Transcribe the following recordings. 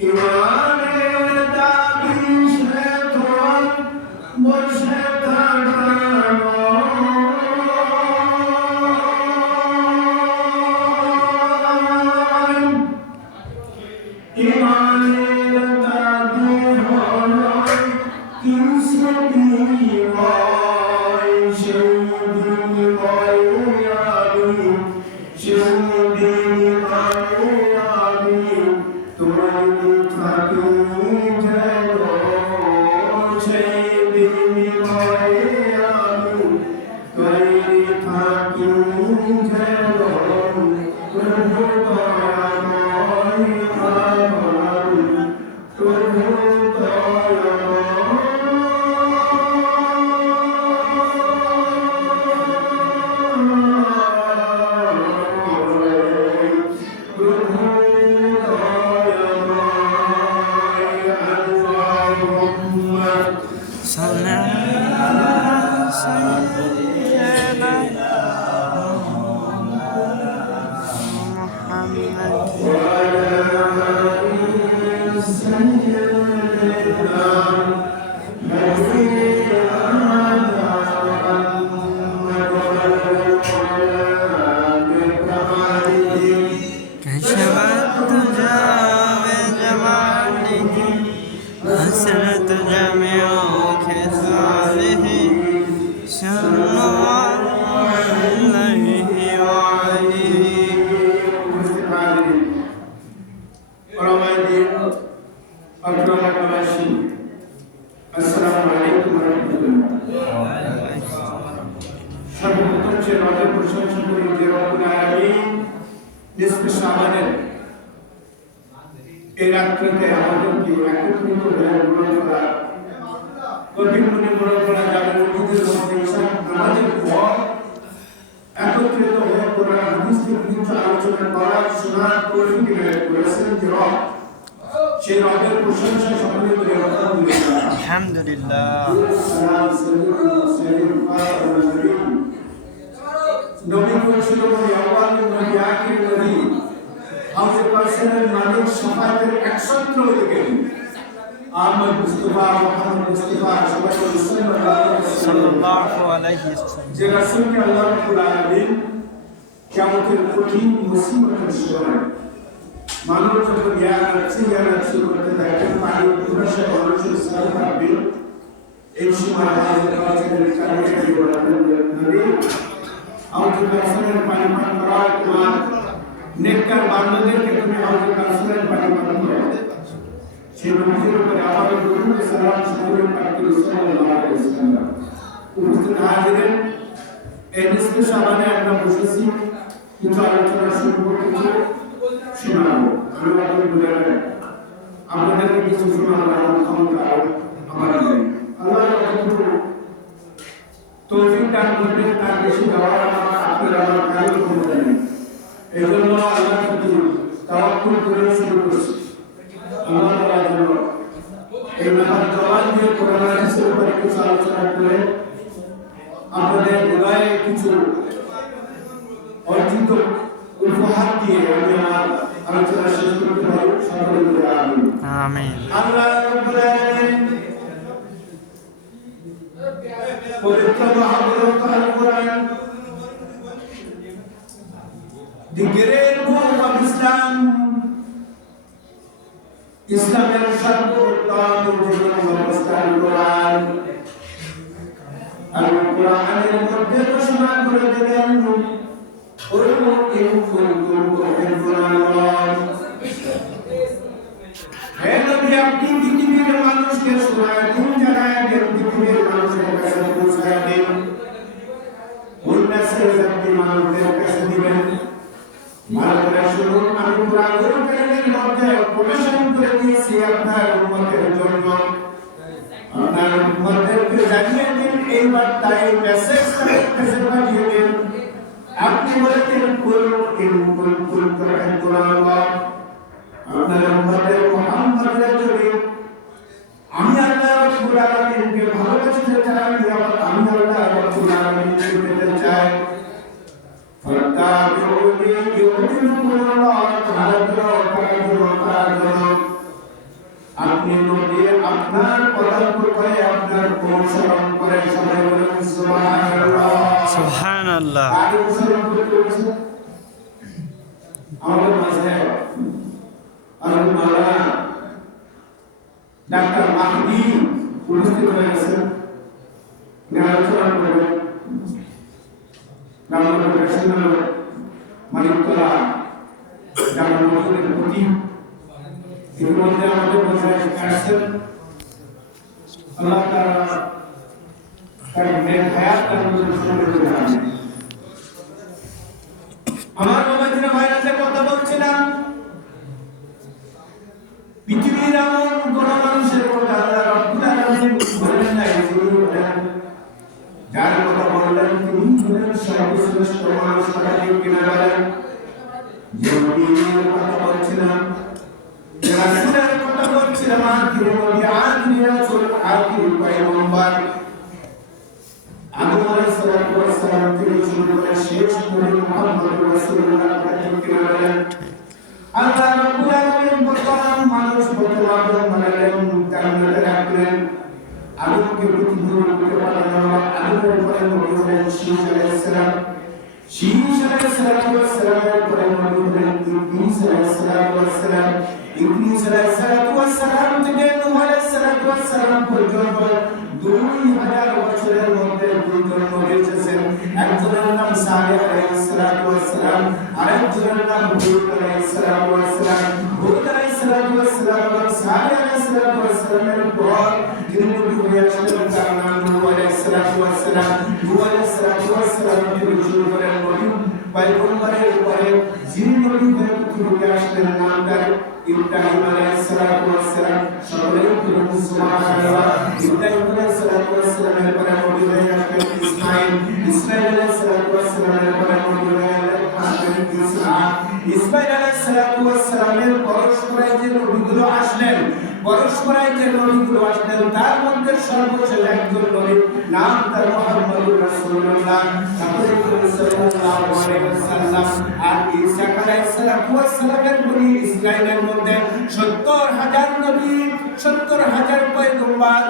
ইমানের দাবি সে তোর বসে থাকানো ইমানের দাবি হলো কিছু বিনিময় সেই বিনিময়ে আমি সেই বিনিময়ে আমি তোমায় থাকি যেন সেই বিনিময়ে আমি তোমায় থাকি যেন প্রভু দয়াময় আমার প্রভু حسنت جميع خصاله صلى عليه وعليه আসসালামু আলাইকুম ওয়া রাহমাতুল্লাহ। সর্বপ্রথম সে রবের প্রশংসা করি যে রব্বুল আলামিন নিসফে শাবানের এই রাত্রিতে আমাদেরকে একত্রিত হয়ে গ্রহণ করা কঠিন মনে গ্রহণ করা যাবে মসজিদের মধ্যে ঈশান নামাজের পর একত্রিত হয়ে কোরআন হাদিসের কিছু আলোচনা করার শোনার তৌফিক করেছেন যে রব সেই রবের প্রশংসা সকলে করে আলহামদুলিল্লাহ। আলহামদুলিল্লাহ। নবী বলেছিল আওয়াল নবী আখির নবী হাউজে পার্সনের মালিক শাফাতের একছত্র অধিকারী আহমদ মুস্তাফা মুহাম্মদ মুস্তাফা সাল্লাল্লাহু আলাইহি ওয়াসাল্লাম যে রাসূলকে আল্লাহ রাব্বুল আলামিন কিয়ামতের কঠিন মুসিবতের সময় মানুষ যখন জ্ঞান করতে থাকে পানি উদ্দেশ্যে মানুষের সাথে থাকবে এই সময় হাউজে পার্সনের কারণে নবী হাউজে পার্সনের পানি পান করার তোমার নেককার বান্দাদেরকে তুমি হাউজে কাউসারের পানি পান করো। সেই নবীর উপরে আমাদের দরুদ সালাম সালাম পাঠ করে সাল্লাল্লাহু আলাইহি ওয়াসাল্লাম। উপস্থিত হাজিরিন, এই নিসফে শাবানে আমরা বসেছি কিছু আলোচনা শুনবো, কিছু শোনাবো। আমি আপনাদের বলে রাখি আপনাদেরকে কিছু শোনাবো আমার ক্ষমতা আমার নেই। আল্লাহ যতটুকু তৌফিক দান করবেন তার বেশি দেওয়ার আপনার আমার কারোর ক্ষমতা নেই। এই জন্য আল্লাহ প্রতি তাওয়াক্কুল করে শুরু করেছি। আল্লাহ তাআলা যেন এই নামাজ জবান দিয়ে কোরআন হাদিসের উপরে কিছু আলোচনা করে আপনাদের হৃদয়ে কিছু অর্জিত উপহার দিয়ে আমি আমার আলোচনা শেষ করতে পারি। সকলে বলে আমিন। আমিন। আল্লাহ রাব্বুল আলামিন পবিত্র মহাগ্রন্থ আল কোরআন the great book of Islam, ইসলামের সর্বোত্তম জীবন ব্যবস্থা কোরআন। আর কোরআনের মধ্যে ঘোষণা করে দেবেন ওই আপনি পৃথিবীর মানুষকে শোনায় দিন, জানায় দেন, পৃথিবীর মানুষের কাছে পৌঁছায় দেন। ওই মেসেজ আপনি মানুষদের কাছে দিবেন। ভারতের শুনুন, আমি কোরআনের মধ্যে প্রবেশন করে দিয়েছি আপনার উম্মতের জন্য। আপনার উম্মতদেরকে জানিয়ে দিন এই বার্তা, এই মেসেজ তাদের কাছে পাঠিয়ে দিন। আপনি বলেছেন কুল ইন কুনতুম তুহিব্বুনাল্লাহ, আপনার উম্মতের মুহাম্মদের যদি আমি আল্লাহ রাব্বুল আলামিনকে ভালোবাসতে চাই, আমি আল্লাহ রাব্বুল আলামিনকে পেতে চাই, ফাত্তাবিউনি ইউহিব্বুকুমুল্লাহ, তাআলা আপনার কথার উপরে আপনার অনুসরণ করে সবাই বলেন সুবহানাল্লাহ সুবহানাল্লাহ। আর অনুসরণ করতে হচ্ছে আমাদের মাঝে আল্লাহ মাওলানা ডাক্তার মাহদি উপস্থিত হয়ে গেছেন। আলোচনা করবেন রামনগর ন্যাশনাল মানিকতলা জামা মসজিদের প্রতি ইতিমধ্যে আমাদের মাঝে আসছেন। আল্লাহ তাআলা তার নেক হায়াত তার মধ্যে সুন্দর করে রাখেন। আমার বাবাজিরা ভাইরা যে কথা বলছিলাম, পৃথিবীর এমন কোন মানুষের কথা আল্লাহ রাব্বুল আলামিন বলেন নাই, যিনি বলেন যার কথা বললেন তিনি হলেন সর্বশ্রেষ্ঠ মানুষ। কথা ঠিক কিনা বলেন? যে নবীর কথা বলছিলাম, যে রাসূলের কথা বলছিলাম, আখির নবী, আখির রাসূল, আখির পয়গম্বর আদম আলাইহিস সালাম থেকে শুরু করে শেষ নবী মুহাম্মদ রাসূলুল্লাহ। কথা ঠিক কিনা বলেন? আল্লাহ রাব্বুল আলামিন বর্তমান মানুষ বর্তমান বানালেন, জান্নাতে রাখলেন। আদমকে পৃথিবীর বুকে পাঠানো হলো। আদমের পরে নবী হলেন শীস আলাইহিস সালাম। শীস আলাইহিস সালামের পরে নবী হলেন ইদ্রিস আলাইহিস সালাম। ইদ্রিস আলাইহিস সালাম থেকে নূহ আলাইহিস সালাম পর্যন্ত 2000 বছরের মধ্যে দুইজন নবী এসেছেন। একজনের নাম সালেহ আলাইহিস সালাম, আরেকজনের নাম হুদ আলাইহিস সালাম। হুদ আলাইহিস সালাম এবং সালেহ আলাইহিস সালামের পর যিনি নবী হয়ে আসলেন তার নাম নূহ আলাইহিস সালাম। নূহ আলাইহিস সালাম থেকে শুরু করে নবী পয়গম্বরের পরে যিনি নবী হয়ে পৃথিবীতে আসলেন নাম তার ইব্রাহিম আলাইহিস সালাম। সকলেই বলুন সুবহানাল্লাহ। ইব্রাহিম আলাইহিস সালামের পরে নবী হয়ে আসলেন ইসমাঈল আলাইহিস সালামের পরে নবী হয়ে আসলেন ইসহাক। ইসমাঈল আলাইহিস সালামের পরস্পরায় যে নবীগুলো আসলেন, তার মধ্যে সর্বশেষ একজন নবী নাম তার মুহাম্মদুর রাসূলুল্লাহ সাল্লাল্লাহু আলাইহি ওয়াসাল্লাম। আর ঈসা আলাইহিস সালামের বনি ইসরাইলের মধ্যে 70,000 নবী, 70,000 পয়গম্বর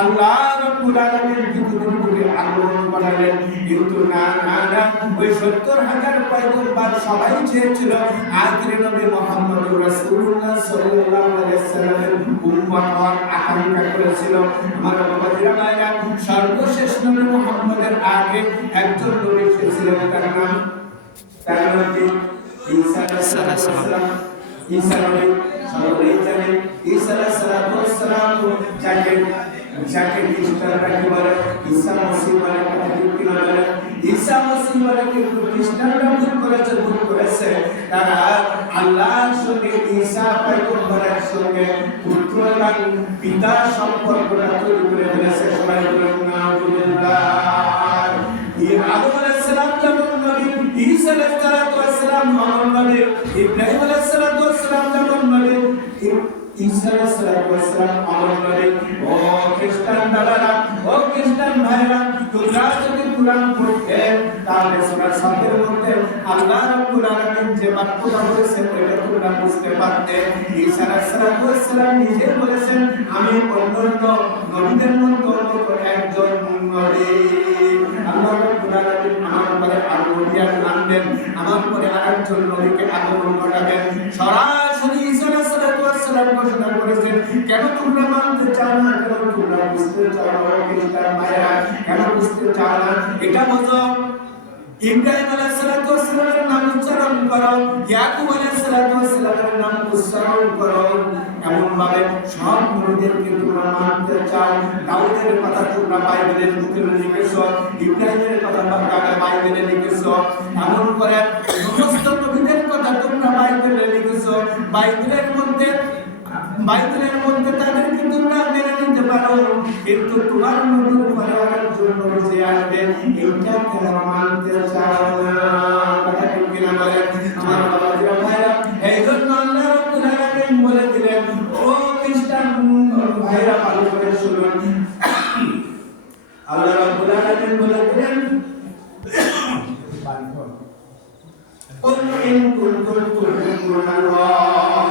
আল্লাহ রাব্বুল আলামিন পৃথিবীর আগমন করালেন। কিন্তু না ওই 70,000 পয়গম্বর সবাই চেয়েছিল আখির নবী মুহাম্মদুর রাসূলুল্লাহ সাল্লাল্লাহু আলাইহি ওয়াসাল্লামের উম্মত হওয়ার আকাঙ্ক্ষা করেছিল। আমার বাবাজিরা ভাইরা, সর্বশেষ নবী মুহাম্মদের আগে একজন নবী এসেছিলেন, তার নাম কি? ঈসা আলাইহিস সালাম। ঈসা নবী সকলেই জানেন। ঈসা আলাইহিস সালাম যাকে খ্রিস্টানরা কি বলে? ঈসা মসিহ বলে। কথা ঠিক কিনা বলে? ঈসা মসিহ বলে, কিন্তু খ্রিস্টানরা ভুল করেছে। তারা আল্লাহর সঙ্গে ঈসা পয়গম্বরের সঙ্গে পুত্র এবং পিতা সম্পর্কটা তৈরি করে ফেলেছে। সবাই বলেন নাউযুবিল্লাহ। আদম আলাইহিস সালাম যেমন নবী, ঈসা আলাইহিস সালাম যেমন নবী, ইব্রাহিম আলাইহিস সালাম যেমন নবী, ঈসা আলাইহিস সালাম আমার নবী। ও খ্রিস্টান দাদারা, ও খ্রিস্টান ভাইরা, তোমরা যদি কুরআন পড়তে তাহলে সূরা সাফের মধ্যে আল্লাহ রাব্বুল আলামিন যে বাক্যটা বলেছেন এটা তোমরা বুঝতে পারতে। ঈসা আলাইহিস সালাম নিজে বলেছেন, আমি অন্যান্য নবীদের মধ্যে একজন নবী। আল্লাহ রাব্বুল আলামিন আমার পরে আর নবী আনবেন, আমার পরে আরেকজন নবীকে আগমন ঘটাবেন। সরাসরি ঈসা আলাইহিস সালাম ঘোষণা করেছেন, কেন তোমরা মানতে চাও না? কেন তোমরা বুঝতে চাও না? খ্রিস্টান ভাইরা, কেন বুঝতে চাও না? এটা বোঝো। ইব্রাহিম আলাইহিস সালামের নাম উচ্চারণ করো, ইয়াকুব আলাইহিস সালামের নাম উচ্চারণ করো। এমন ভাবে সব নবীদেরকে তোমরা মানতে চাও। দাউদের কথা তোমরা বাইবেলের মুখে লিখেছো, ইব্রাহিমের কথা তোমরা বাইবেলে লিখেছো। এমন করে সমস্ত নবীদের কথা তোমরা বাইবেলে লিখেছো। বাইবেলের মধ্যে তাদেরকে তোমরা মেনে নিতে পারো, কিন্তু তোমার নবীর পরে আরেকজন নবী যে আসবে এইটা তোমরা মানতে চাও না। কথা ঠিক কিনা বলেন আমার বাবাজিরা ভাইরা? এই জন্য আল্লাহ রাব্বুল আলামিন বলে দিলেন, ও খ্রিস্টান ভাইরা ভালো করে শুনুন। আল্লাহ রাব্বুল আলামিন বলে দিলেন, قل إن كنتم تحبون الله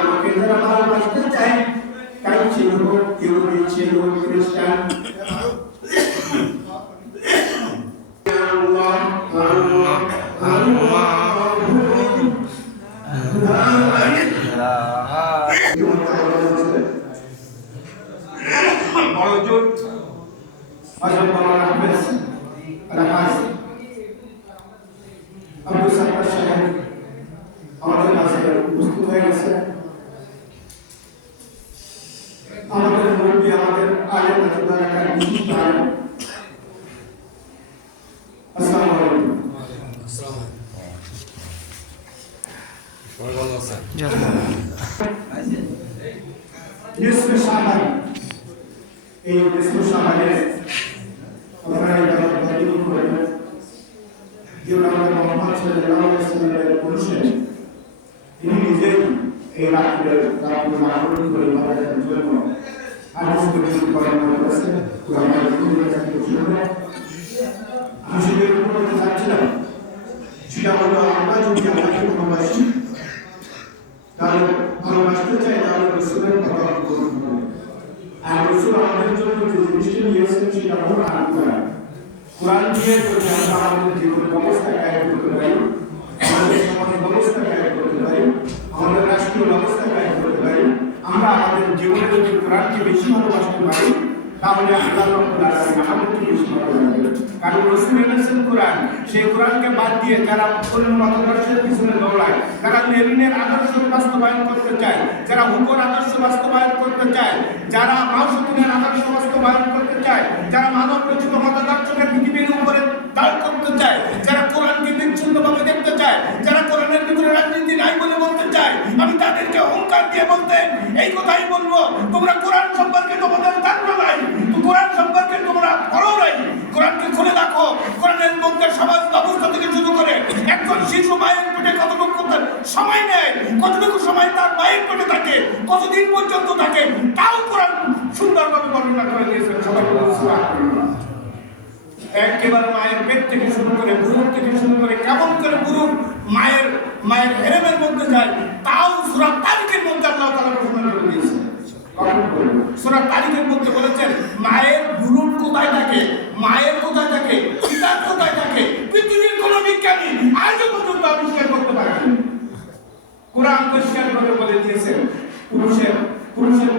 আমাকে যারা হোক, ইহুদি ছিল, খ্রিস্টান, মওজুদ হযরত মাওলানা হাফেজ আলহাজ আব্দুল সাত্তার সাহেব আমাদের মাঝে উপস্থিত হয়ে গেছে। আমাদের মুরব্বী, আমাদের আলেম এলাকার বিশিষ্ট আলেম। আসসালামু আলাইকুম। নিসফে শাবান, এই নিসফে শাবানে আপনারা ইবাদত বন্দেগী করেন। যে মুহাম্মদ সাল্লাল্লাহু আলাইহি ওয়াসাল্লামের অনুসারী, তিনি নিজেই এই রাতের রাতের মাহফিল করে ইবাদতের জন্য আনুষ্ঠানিক পরামর্শ করেছেন। কুরআনের বিভিন্ন জাতীয় শুনবে আমি সেটার উপর বলতে চাচ্ছিলাম, সেটা হলো আমরা যদি আল্লাহকে ভালোবাসি, তাহলে ভালোবাসতে চাই, তাহলে রাসূলের কথা বলতে হবে। আর রাসূল আমাদের জন্য যে জিনিসটা নিয়েছেন সেটা হলো কোরআন। কোরআন দিয়ে যদি আমরা আমাদের জীবন ব্যবস্থা কায়েম করতে পারি, আমাদের সমাজ ব্যবস্থা কায়েম করতে পারি, আমাদের রাষ্ট্রীয় ব্যবস্থা কায়েম করতে পারি, আমরা আমাদের জীবনে যদি কোরআনকে বেশি ভালোবাসতে পারি, তাহলে আল্লাহ রাব্বুল আলামিন আমাদেরকে বেশি ভালোবাসবেন। কারণ রাসূল এনেছেন কোরআন, সেই কোরআনকে বাদ দিয়ে যারা অন্য মতাদর্শের পিছনে দৌড়ায়, যারা লেনিনের আদর্শ বাস্তবায়ন করতে চায়, যারা হুগোর আদর্শ বাস্তবায়ন করতে চায়, যারা মাও সেতুনের আদর্শ বাস্তবায়ন করতে চায়, যারা মানব রচিত মতাদর্শকে পৃথিবীর উপরে দাঁড় করতে চায়, যারা কোরআনকে বিচ্ছিন্নভাবে দেখতে চায়, যারা কোরআনের ভিতরে রাজনীতি নাই বলে বলতে চায়, আমি তাদেরকে অহংকার দিয়ে বলতে এই কথাই বলবো, তোমরা কোরআন সম্পর্কে তোমাদের ধারণা নাই, তো কোরআন সম্পর্কে তোমরা পড়ো নাই। কোরআনকে খুলে দেখো, কোরআনের মধ্যে সমাজ ব্যবস্থা থেকে শুরু করে একজন শিশু মায়ের পেটে কতটুকু সময় নেয়, কতটুকু সময় তার মায়ের পেটে থাকে, কতদিন পর্যন্ত থাকে, তাও কোরআন সুন্দরভাবে বর্ণনা করে দিয়েছেন। সবাই সুবহানাল্লাহ। একেবারে মায়ের পেট থেকে শুরু করে, ভ্রূণ থেকে শুরু করে, কেমন করে ভ্রূণ মায়ের হেরেমের মধ্যে যায়, তাও সূরা তারিকের মধ্যে আল্লাহ তাআলা ঘোষণা করে দিয়েছেন। সূরা তারিকের মধ্যে বলেছেন মায়ের ভ্রূণ কোথায় থাকে, মায়ের কোথায় থাকে, পিতার কোথায় থাকে, পৃথিবীর কোন বিজ্ঞানী আজও পর্যন্ত আবিষ্কার করতে পারেনি। কোরআন পরিষ্কার করে বলে দিয়েছেন পুরুষের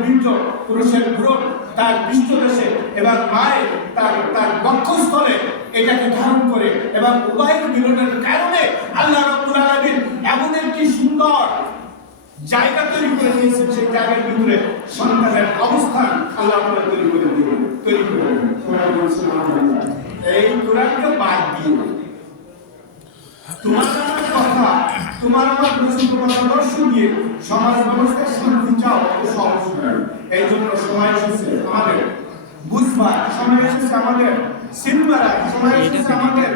বীর্য, পুরুষের ভ্রূণ তার পৃষ্ঠদেশে এবং মায়ের তার বক্ষস্থলে এটাকে ধারণ করে, এবং উভয়ের মিলনের কারণে আল্লাহ রাব্বুল আলামিন এমন একটি সুন্দর জায়গা তৈরি করে দিয়েছেন, সেই জায়গার ভিতরে সন্তানের অবস্থান আল্লাহ তাআলা তৈরি করে দিবেন। এই কোরআনকে বাদ দিয়ে তোমার আমার কথা, তোমার আমার প্রশ্ন পরামর্শ দিয়ে সমাজ ব্যবস্থার শান্তি চাও, সহজ নয়। এই জন্য সময় এসেছে আমাদের বুঝবার, সময় এসেছে আমাদের চিনবার, সময় এসেছে আমাদের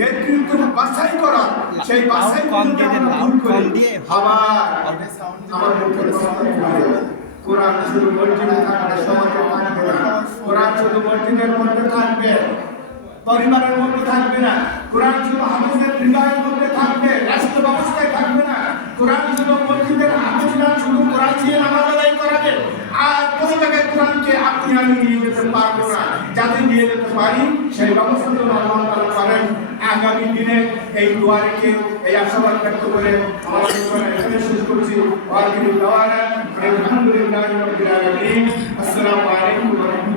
নেতৃত্ব বাছাই করা। সেই বাছাই করতে আমরা ভুল করি, আবার আমাদের কোরআন শুধু মসজিদে থাকবে, সমাজে থাকবে না। কোরআন শুধু মসজিদের মধ্যে থাকবে, পরিবারের মধ্যে থাকবে না। কোরআন শুধু হাফেজের হৃদয়ের মধ্যে থাকবে, রাষ্ট্র ব্যবস্থায় থাকবে না। কোরআন শুধু মসজিদের হাফেজরা শুধু কোরআন দিয়ে নামাজ আদায় করাবে, আর কোন জায়গায় কোরআনকে আপনি আমি নিয়ে যেতে পারবো না। যাতে নিয়ে যেতে পারি সেই ব্যবস্থা তো আল্লাহ তাআলা করেন। আগামী দিনে এই দোয়া রেখে, এই আশাবাদ ব্যক্ত করে আমার এখানে শেষ করছি। আলহামদুলিল্লাহি রাব্বিল আলামিন। আসসালামু আলাইকুম ওয়া রাহমাতুল্লাহ।